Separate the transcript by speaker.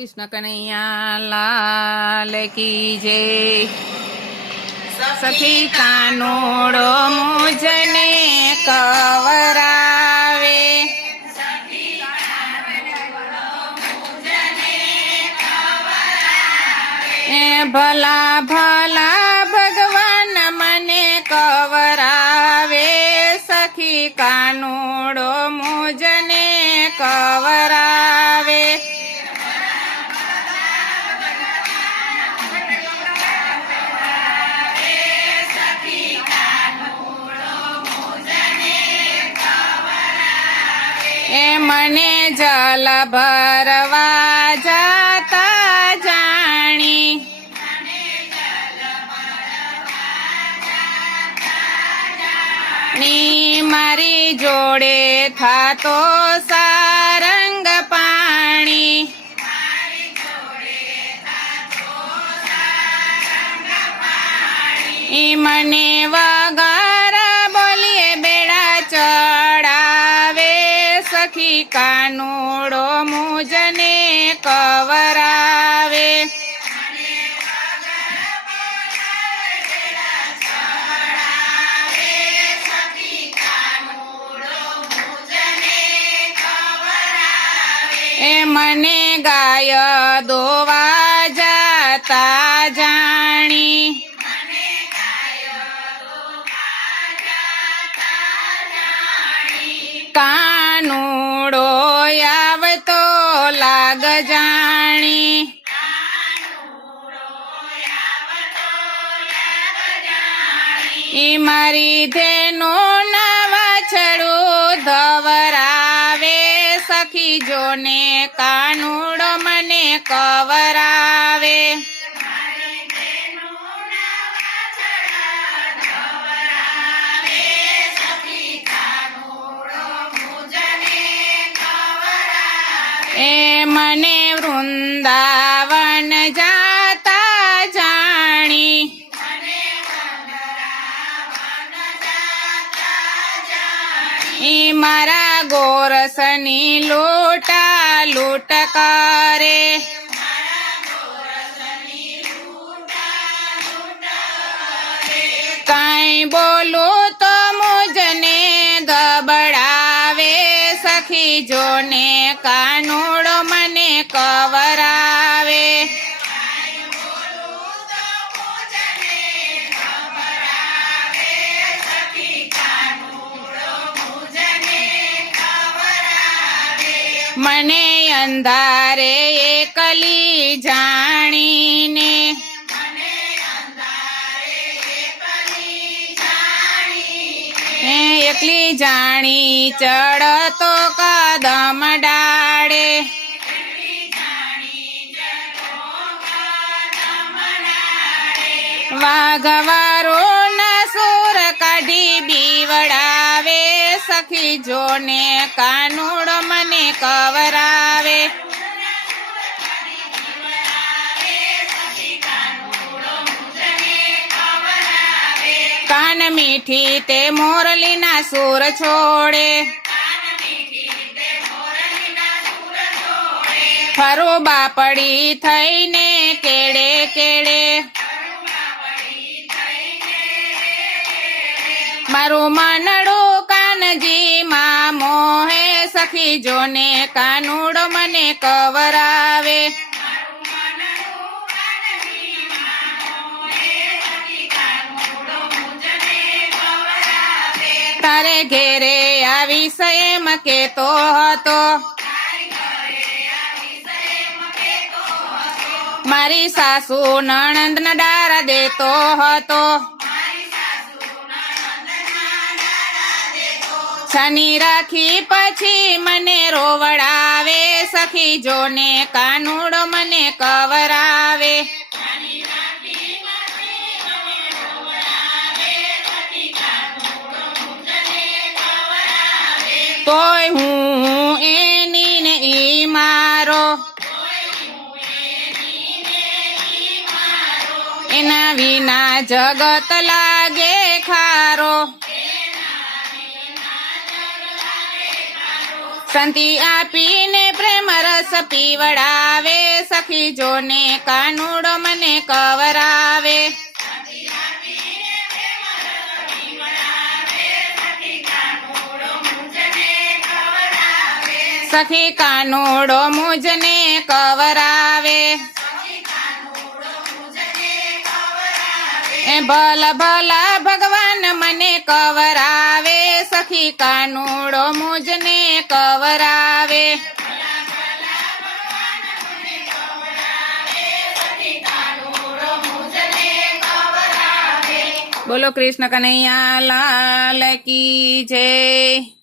Speaker 1: કૃષ્ણ કનૈયા લાલ કી જે સખી કાનોડો મુજને કવરાવે. એ ભલા ભલા ભગવાન મને કવરાવે. સખી કાનોડો મને જલ ભરવા જતા જાણી. ની મારી જોડે થતો સારંગ પાણી. મને વગર કાનુડો મુજને કવરાવે. એ મને ગાય દોવા જાતા જાણી. કાનુડો ઈ મારી ધેનો નવા છડું ધવરાવે સખી જોને કાનુડો મને કવરાવે એ મને વૃંદાવન મારા ગોરસની લોટા લૂટ કરે કાંઈ બોલો તો મુજને દબડાવે સખી જોને કાનુડો મને કવરાવે મને અંધારે એકલી જાણીને. એકલી જાણી ચડતો કદમ ડાળે. વાઘવારો સખી જોને કાનુડો મને કવરાવે. કાન મીઠી તે મોરલીના સુર છોડે. ફરો બાપડી થઈને કેડે કેડે મારું માનડું સખી જોને કાનુડો મને કવરાવે. તારે ઘેરે આવી એમ કેતો હતો. મારી સાસુ નણંદ ના ડારા દેતો હતો. શનિ રાખી પછી મને રોવડાવે, સખી જોને કાનુડો મને કવરાવે. તોય હું એની ને ઈ મારો. એના વિના જગત લાગે ખારો. શાંતિ આપીને પ્રેમ રસ પીવડાવે, સખી જોને કાનુડો મને કવરાવે. સખી કાનુડો મુજને કવરાવે. ભલ ભલા ભગવાન મને કવરાવે. સખી કાનુડો મુજને કવરાવે. બોલો કૃષ્ણ કનૈયા લાલ કી જય.